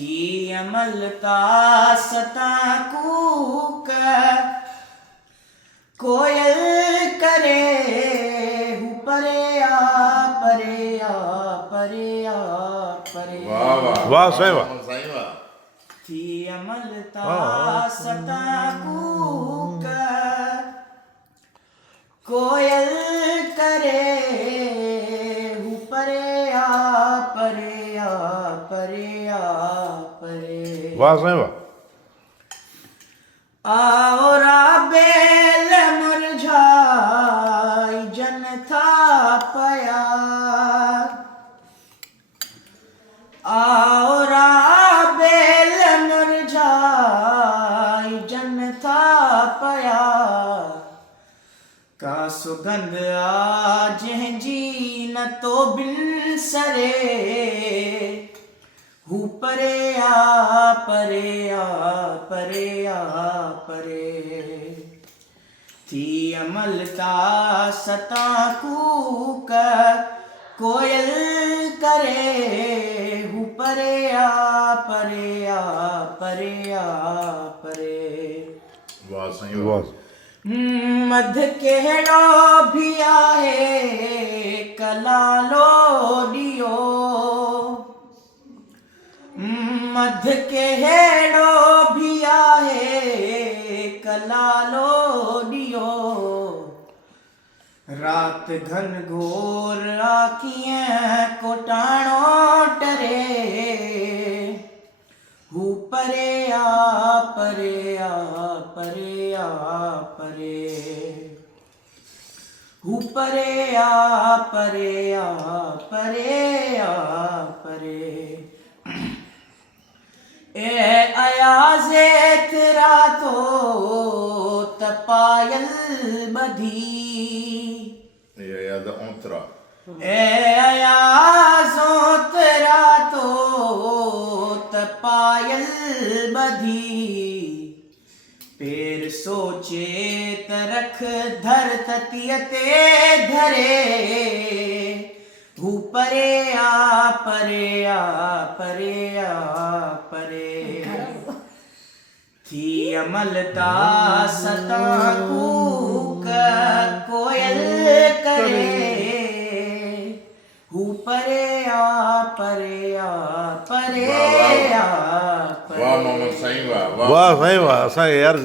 थी अमलता सता कूक कोयल करे हूँ परे आ परे आ परे आ परे વાહ વાહ વાહ સાહેબ, વાહ. સાહેબ વાહ. थी अमलता हाँ. सता कूक कोयल करे हूँ परे आ परे आ परे आ परे વાહ સાહેબ, વાહ. आओरा बेल मुरझाई जन था पया आओरा बेल मुरझाई जन था पया का सुगंध आज जी न तो बिन सरे हूँ परे आ परे आ परे आ परे थी अमलता सता कूक कोयल करे हूँ परे आ परे आ परे आ परे વાહ સાહેબ વાહ. मध केड़ो भी आहे कलालो ॾियो मध केड़ो भी आहे कलालो ॾियो रात घन घोर आखियां कोटाणो टरे हूँ परे आ परे आ परे आ परे हूँ परे आ परे आ परे आ परे ए अयाज़े तेरा तो तपायल बधी એ યાદ ઓંતરા ए अयाज़ो तेरा तो तपायल बधी पेर सोचे तरख धर ततियते धरे हूँ परे आ परे आ परे आ परे थी अमलता सता कूक कोयल करे हूँ परे आ परे आ परे वाह, वाह. आ વાહ મોહમ્મદ સાહેબ વાહ વાહ વાહ સાહેબ, વાહ. અસાંखे यार